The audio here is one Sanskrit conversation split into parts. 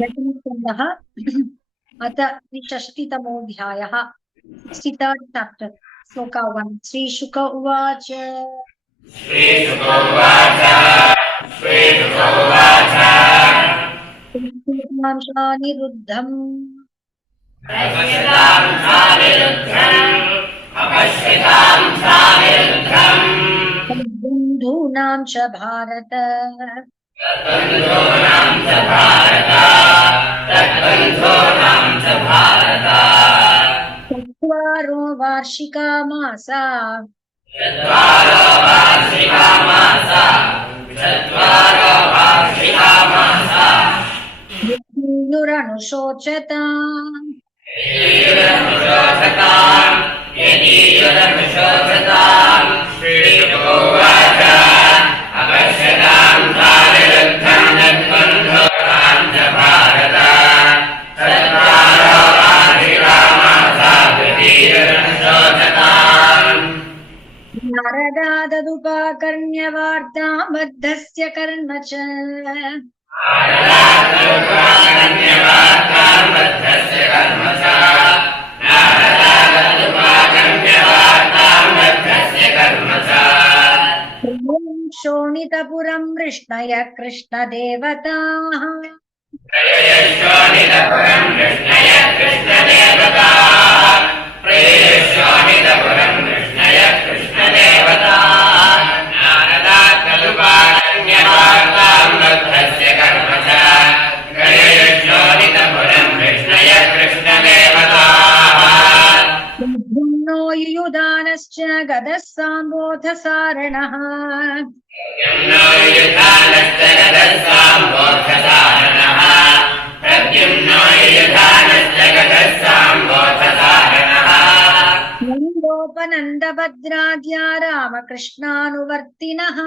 दशमस्कन्धः अथ षष्टितमोऽध्यायः 63rd chapter श्लोक 1 श्रीशुक उवाच निरुद्धम् बन्धूनां च भारत चत्वारो वार्षिका मासा युरनुशोचताम् नारदादुपाकर्ण्य वार्तां बद्धस्य कर्म च शोणितपुरं वृष्णय कृष्णदेवताः युयुधानश्च गदः साम्बोध सारणः नन्दोपनन्दभद्राद्या रामकृष्णानुवर्तिनः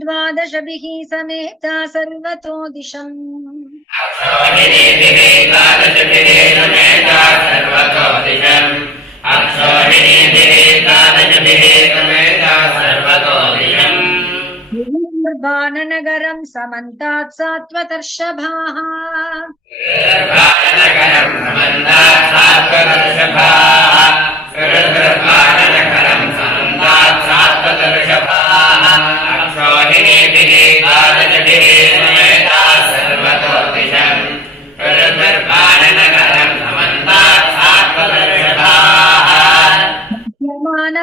द्वादशभिः समेता सर्वतो दिशम् बाणनगरं समन्तात् सात्वतर्षभाः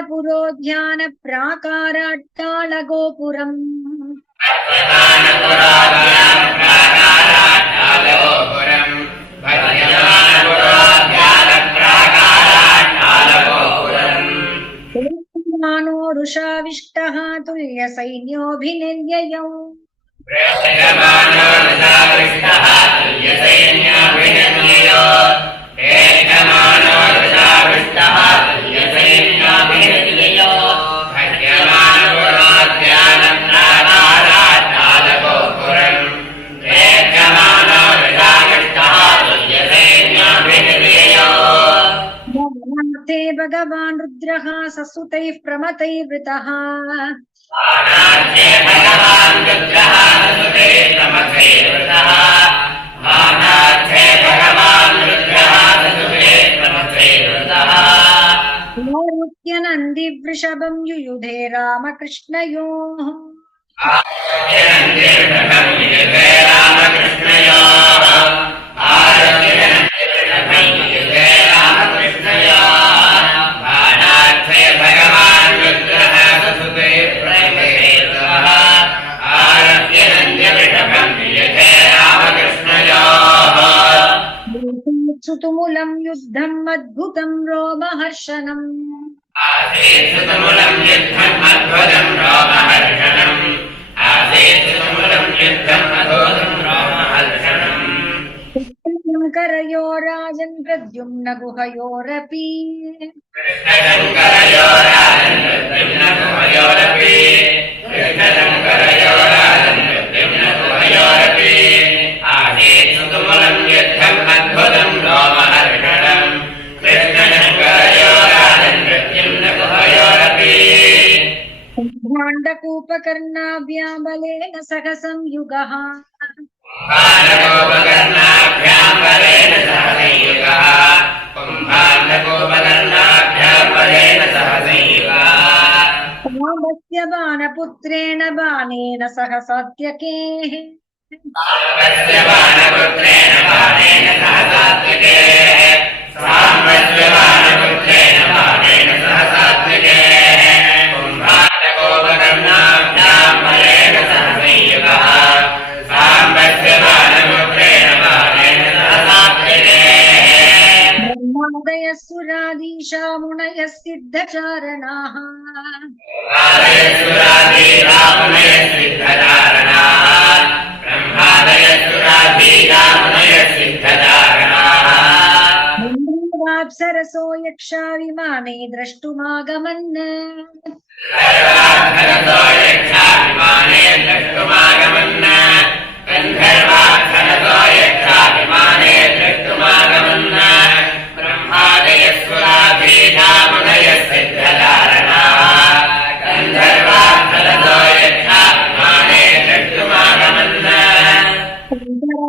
पुरोध्यान प्राकाराट्टालगोपुरम् ऋषाविष्टः तुल्यसैन्योऽभिनिर्ययौ भगवान् रुद्रः ससुतैः प्रमथैर्वृतः नन्दिवृषभं युयुधे रामकृष्णयोः सुतुमुलं युद्धम् अद्भुतं रोमहर्षणम् करयो राजन् प्रद्युम्न गुहयोरपि भाण्डकूपकर्णाभ्यां बलेन सह संयुगः रामस्य बाणपुत्रेण बाणेन सह सात्यकेः ब्रह्मादयः सुराधीशा मुनयः सिद्धचारणाः अप्सरसो यक्षा विमाने द्रष्टुमागमन्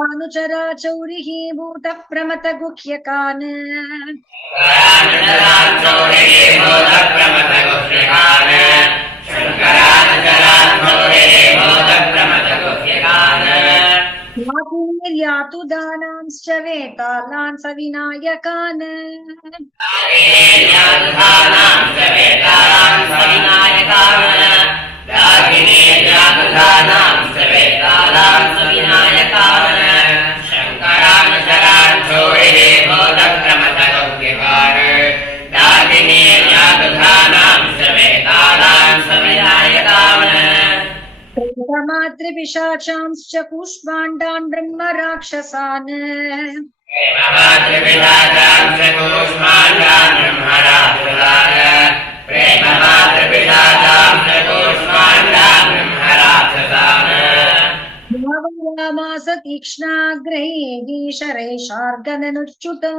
अनुचरा चौरिः भूतः प्रमथ गुह्यकान् यातु दानांश्च वेतालान् सविनायकान् मातृपिशाचांश्च कूष्माण्डान् ब्रह्म राक्षसान् भावयामास तीक्ष्णाग्रैः शरैशार्गननुच्युतैः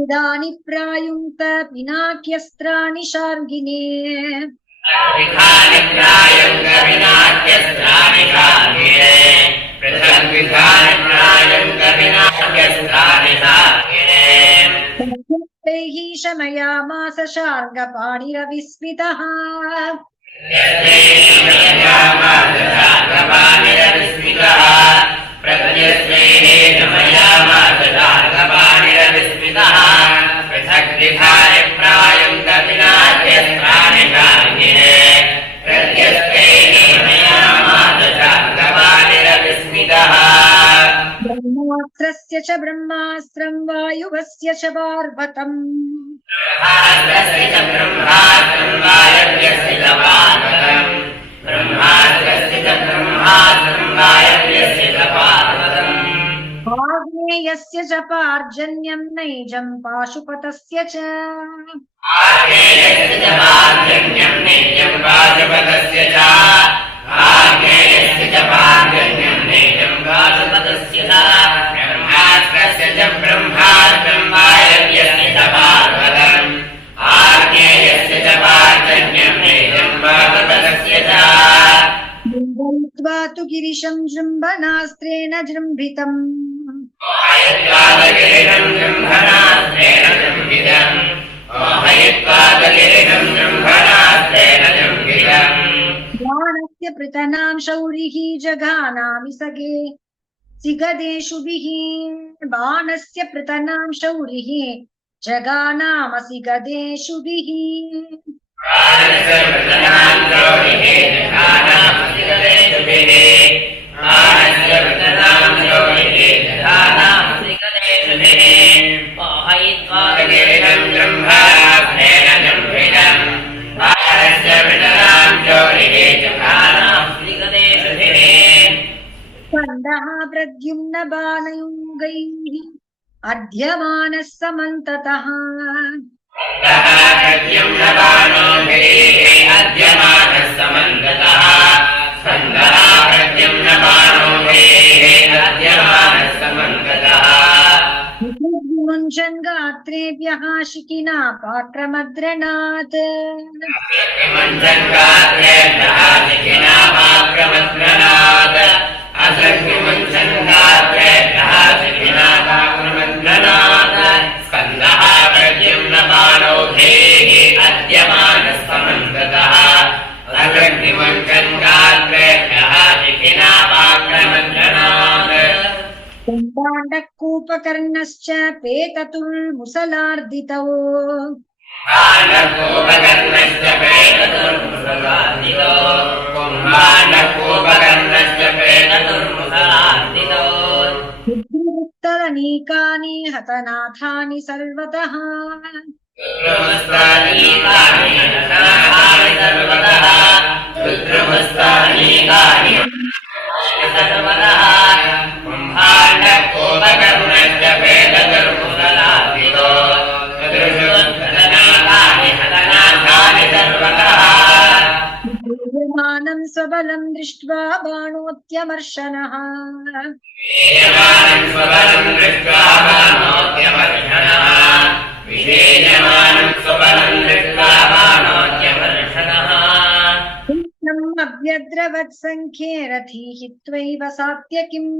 इदानि प्रायुङ्क्त पिनाक्यस्त्राणि शार्गिने शमयामास शार्ङ्गपाणिरविस्मितः ब्रह्मास्त्रस्य च ब्रह्मास्त्रं वायुवस्य च पार्वतम् आग्नेयस्य च पार्जन्यं नैजं पाशुपतस्य च तु गिरिशं जृम्भनास्त्रेण जृम्भितम् बाणस्य पृतनां शौरिः जघानामि सगे सिगदेषुभिः बाणस्य पृतनां शौरिः जगानामसि गदेषुभिः स्कन्दः प्रद्युम्न बाणयुगैः अध्यमानः समन्ततः मुञ्चन् गात्रेभ्यः शिखिना पाक्रमद्रणात् कुम्भाण्डकूपकर्णश्च पेततुर्मुसलार्दितौ बुद्धिमुत्तरनीकानि हतनाथानि सर्वतः ूयमानं स्वबलं दृष्ट्वा बाणोऽत्यमर्शनः कृष्णम् अव्यद्रवत्सङ्ख्ये रथीः त्वैव सात्यकिम्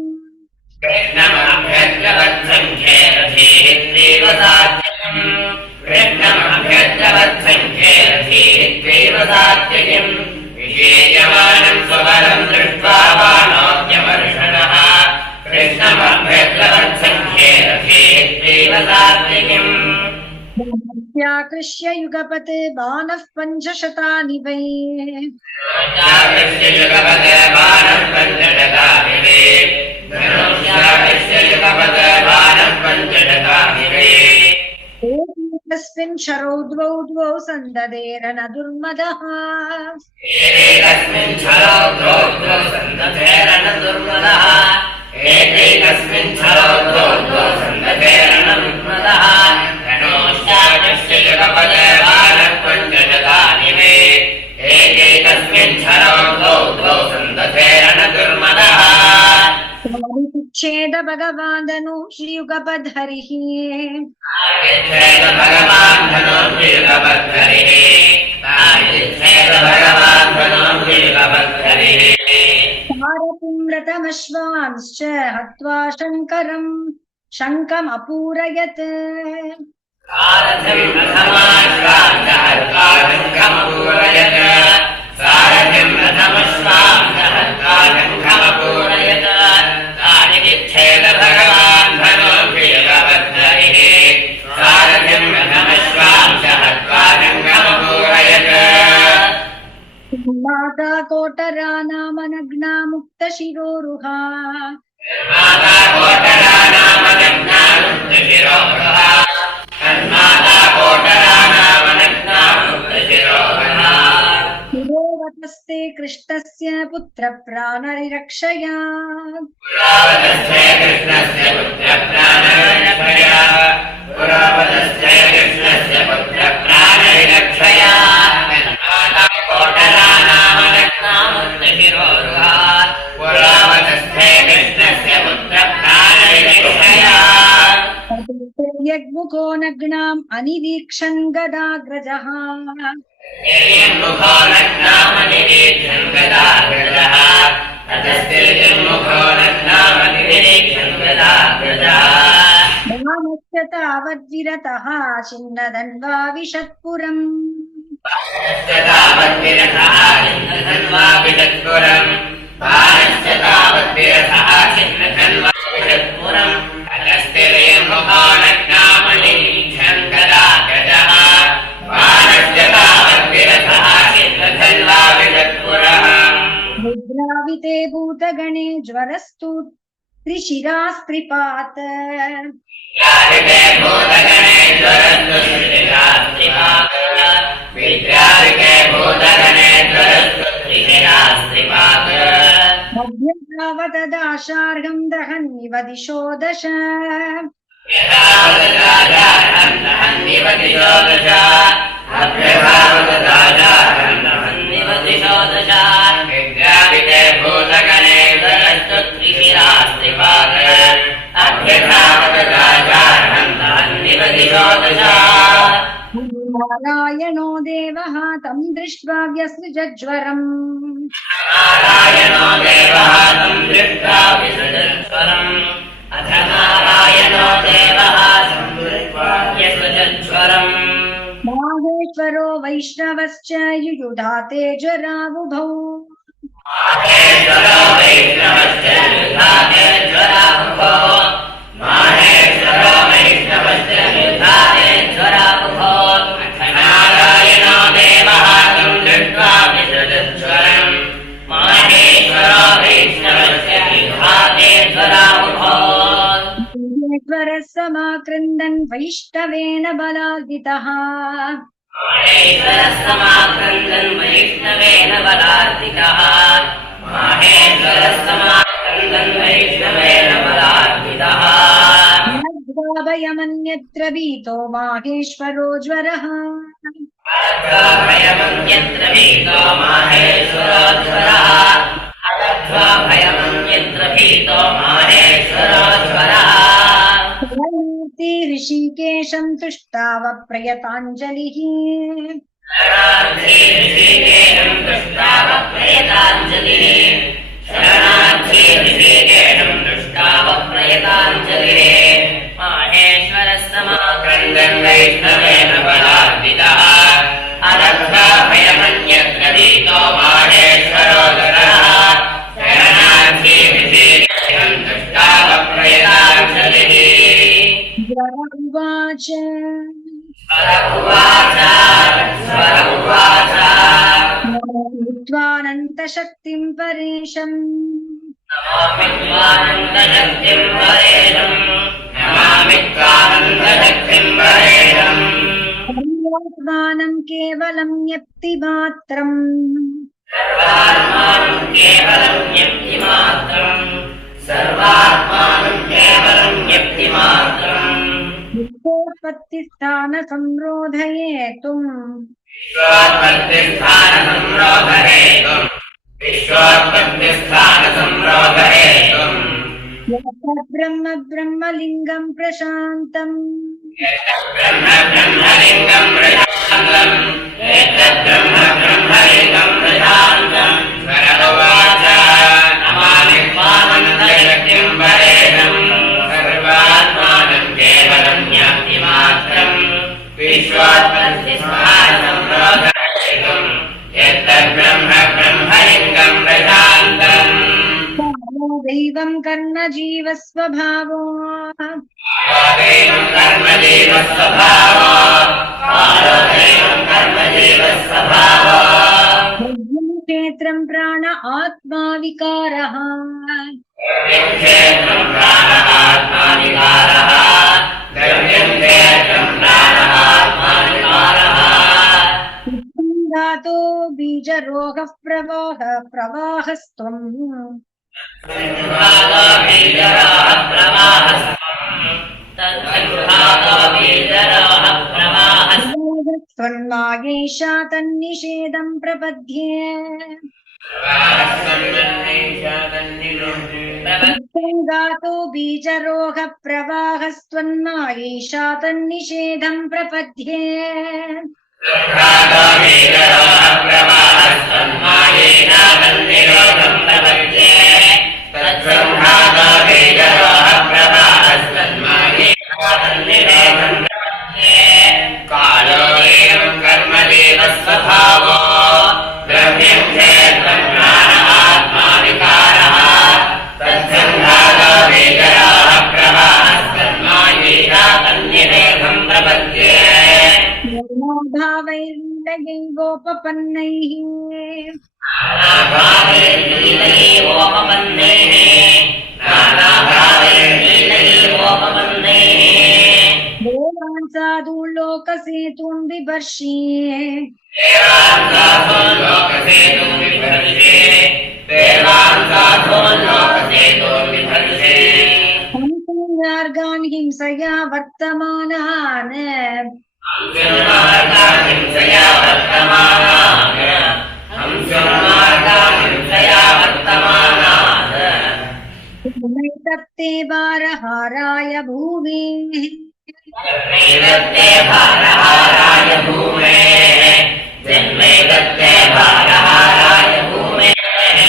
व्याकृष्य युगपत् बाणः पञ्चशतानि वै तस्मिन् शरौ द्वौ सन्ददेरन दुर्मदः छेद भगवान्दनु श्रीयुगपद्धरिः सारथिम्रतमश्वांश्च हत्वा शङ्कमपूरयत् माता कोटरा नाम नग्ना मुक्तशिरोरुहा शिरोवतस्ते कृष्णस्य पुत्रप्राणरिरक्षया यज्मुखो नग्नाम् अनिवीक्षन् गदाग्रजः बाणस्य तावद्विरतः छिन्नदन्वा विशत्पुरम् निद्राविते भूतगणे ज्वरस्तु त्रिशिरास्त्रिपात् यथावददाशार्हं दहन्निव दिशो दश नारायणो देवः तं दृष्ट्वा व्यसृजज्वरम् अथ नारायणो देवः व्यसृजज्वरम् माहेश्वरो वैष्णवश्च युयुधाते ज्वरावुभौ माहेश्वरो वैष्णवश्च युयुधाते ज्वरावुभौ माहेश्वरो वैष्णवश्च युयुधाते ज्वरावुभौ अथ नारायणो देवः तं दृष्ट्वा विसृजज्वरम् माहेश्वरो वैष्णवश्च युयुधाते ज्वरावुभौ माहेश्वरः समाक्रन्दन् वैष्णवेन बलार्दितः माहेश्वरः समाक्रन्दन् वैष्णवेन बलार्दितः माहेश्वरः समाक्रन्दन् वैष्णवेन बलार्दितः भयमन्यत्र भीतो माहेश्वरो ज्वरः भयमन्यत्र भीतो माहेश्वरो ज्वरः अदध्वा भयमन्यत्र भीतो माहेश्वरो ज्वरः मूर्ति ऋषिकेशं तुष्टाव प्रयताञ्जलिः शरणार्थी ऋषिकेशं तुष्टाव प्रयताञ्जलिः शरणार्थी ऋषिकेशं तुष्टाव प्रयताञ्जलिः माहेश्वरः समाक्रन्दन् वैष्णवेन बलार्दितः अदध्वा भयमन्यत्र भीतो माहेश्वरो ज्वरः शरणार्थी ऋषिकेशं तुष्टाव प्रयताञ्जलिः उवाच त्वानन्तशक्तिं परेशम् नमामि त्वानन्तशक्तिं परेशम् नमामि त्वानन्तशक्तिं परेशम् सर्वात्मानं केवलं यप्तिमात्रम् सर्वात्मानं केवलं यप्तिमात्रम् सर्वात्मानं केवलं यप्तिमात्रम् विश्वोत्पत्तिस्थानसंरोधयेतुम् विश्वोत्पत्तिस्थानसंरोधहेतुम् विश्वोत्पत्तिस्थानसंरोधहेतुम् ब्रह्म ब्रह्मलिङ्गं प्रशान्तम् ब्रह्म ब्रह्मलिङ्गं प्रशान्तम् एतद्ब्रह्म ब्रह्मलिङ्गं प्रशान्तम् स्वरमुवाच नमामि त्वानन्तशक्तिं परेशम् सर्वात्मानं केवलं ज्ञाप्तिमात्रम् विश्वोत्पत्तिस्थानसंरोधहेतुम् एतद्ब्रह्म ब्रह्मलिङ्गं प्रशान्तम् दैवं कर्मजीवस्वभावो दैवं कर्मजीवस्वभावो दैवं कर्मजीवस्वभावो क्षेत्रं प्राण आत्मा विकारः क्षेत्रं प्राणात्माविकारः द्रव्यं क्षेत्रं प्राणात्माविकारः धातो बीजरोगः प्रवाहस्त्वम् तद्विभागो बीजरोः प्रवाहस्त्वम् तद्विभागो बीजरोः प्रवाहस्त्वम् त्वन्मागेशा तन्निषेधं प्रपद्ये गातो बीजरोग प्रवाहस्त्वन्मागेशा तन्निषेधं प्रपद्ये स्वभावो द्रव्यं क्षेत्रं प्राण आत्माविकारः तत्संघातो बीजरोः प्रवाहस्तन्मायेषा तन्निषेधं प्रपद्ये भावैर्लयैवोपपन्नैः देवान् साधून् लोकसेतून् बिभर्षि देवान् साधून् लोकसेतून् बिभर्षि हिंसया वर्तमानान् हिंसया वर्तमानान् नैतत्ते भारहाराय भूमेः जन्मैतत्ते भारहाराय भूमेः जन्मैतत्ते भारहाराय भूमेः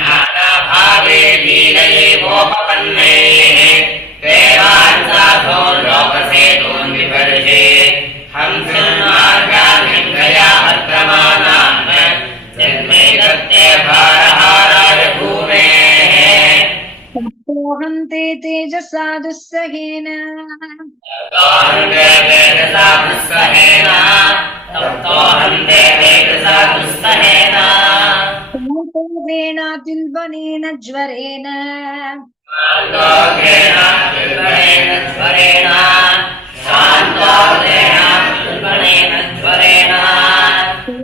नानाभावे लीलयेवोपपन्नैः देवान् साधून् लोकसेतून् विभर्षे हंसन्मार्गान् हिंसया वर्तमानान् जन्मैतत्ते भारहाराय भूमेः तप्तोऽहं ते तेजसा दुस्सहेन शान्तोऽग्रेणातिल्बनेन ज्वरेण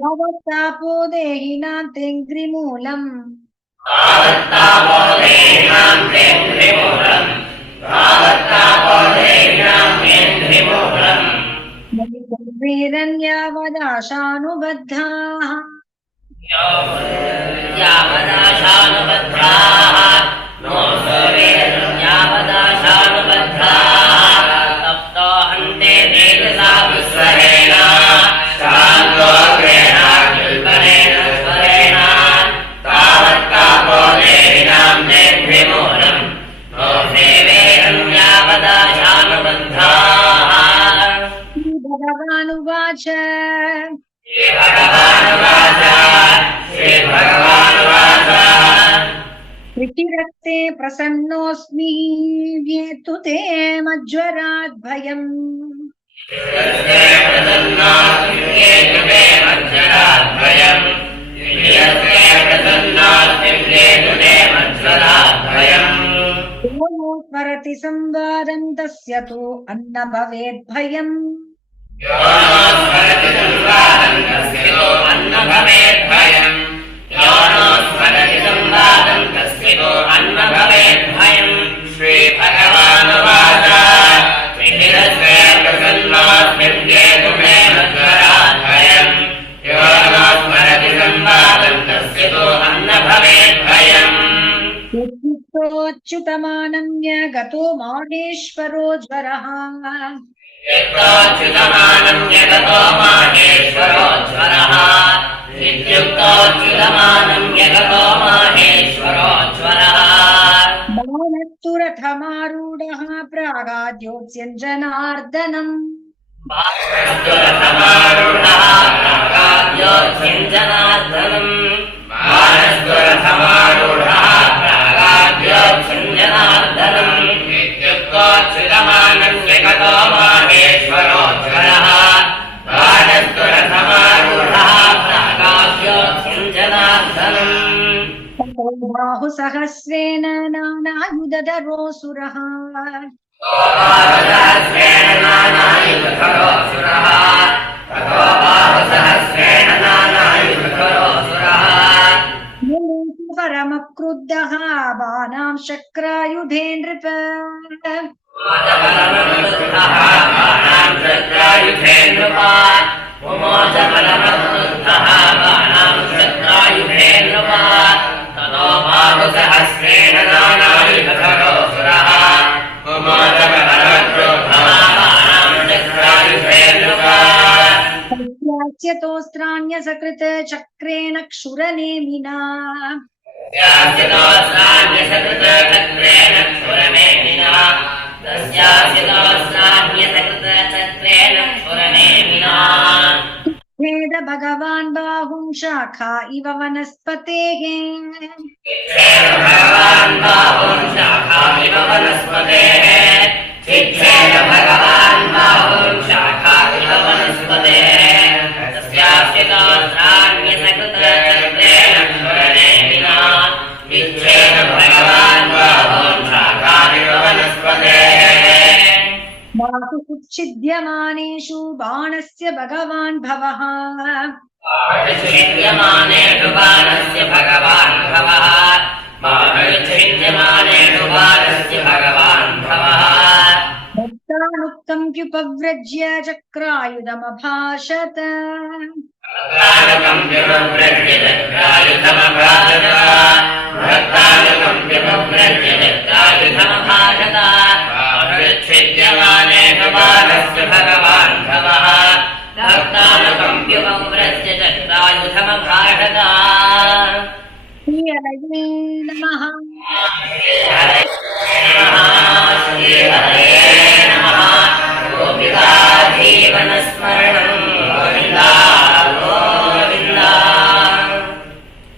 तावत्तापो देहिनां तेऽङ्घ्रिमूलम् वीरन्यावदाशानुबद्धाः तप्तोऽहन्ते तेजसा विस्वरेण शान्तोऽग्रेणातिल्बनेन ज्वरेण तावत्तापो देहिनां तेऽङ्घ्रिमूलम् नो सेवेरन्यावदाशानुबद्धाः भगवानुवाच प्रीतिरक्ते प्रसन्नोऽस्मि येतु ते मज्वरात् भयम् स्मरति संवादं तस्य तु अन्न भवेत् भयम् श्रीभगवानुवाच प्रीतिरस्ते प्रसन्नोऽस्मिन् येतु मे मज्वरात् भयम् यो न स्मरति संवादं तस्य तु अन्न भवेत् भयम् यच्चित्तोऽच्युतमानन्य गतो माहेश्वरो ज्वरः यतोऽच्युतमानन्यगतो माहेश्वरो ज्वरः नित्युक्तोऽच्युतमानन्यगतो माहेश्वरो ज्वरः बाणस्तु रथमारूढः प्रागाद्योत्स्यञ्जनार्दनम् बाणस्तुरथमारूढः प्रागाद्योत्स्यञ्जनार्दनम् बाणस्तुरथमारूढः प्रागाद्योत्स्यञ्जनार्दनम् नित्युक्तोऽच्युतमानन्यगतो माहेश्वरो ज्वरः बाणस्तुरथमारूढः प्रागाद्योत्स्यञ्जनार्दनम् बाहुसहस्रेण नानायुधधरोऽसुरः परमक्रुद्धः बाणां शक्रायुधे नृप सहस्रेण नानायुधरोऽसुरः तस्यास्यतोऽस्त्राण्यसकृत चक्रेण क्षुरनेमिना भेद भगवान् बाहुं शाखा इव वनस्पतेः भगवान् बाहुं शाखा इव वनस्पतेः भगवान् बाहुं शाखा इव वनस्पतेः तस्यास्यतोऽस्त्राण्यसकृतचक्रेण क्षुरनेमिना विच्छेद भगवान् बाहुं शाखा इव वनस्पतेः बाहुच्छिद्यमानेषु बाणस्य भगवान् भवः छिद्यमानेषु बाणस्य भगवान् भवः छिद्यमानेषु बाणस्य भगवान् भवः भक्ता व्युपव्रज्य चक्रायुधमभाषत भक्तानुकम् व्यपव्रज्य चक्रायुधमभाषत भक्तानुकम् व्यपव्रज्य चक्रायुधमभाषत छिद्यमानेष बालस्य भगवान् भवः भक्तानुकम् व्यपव्रज्य चक्रायुधमभाषत श्रीहरये नमः।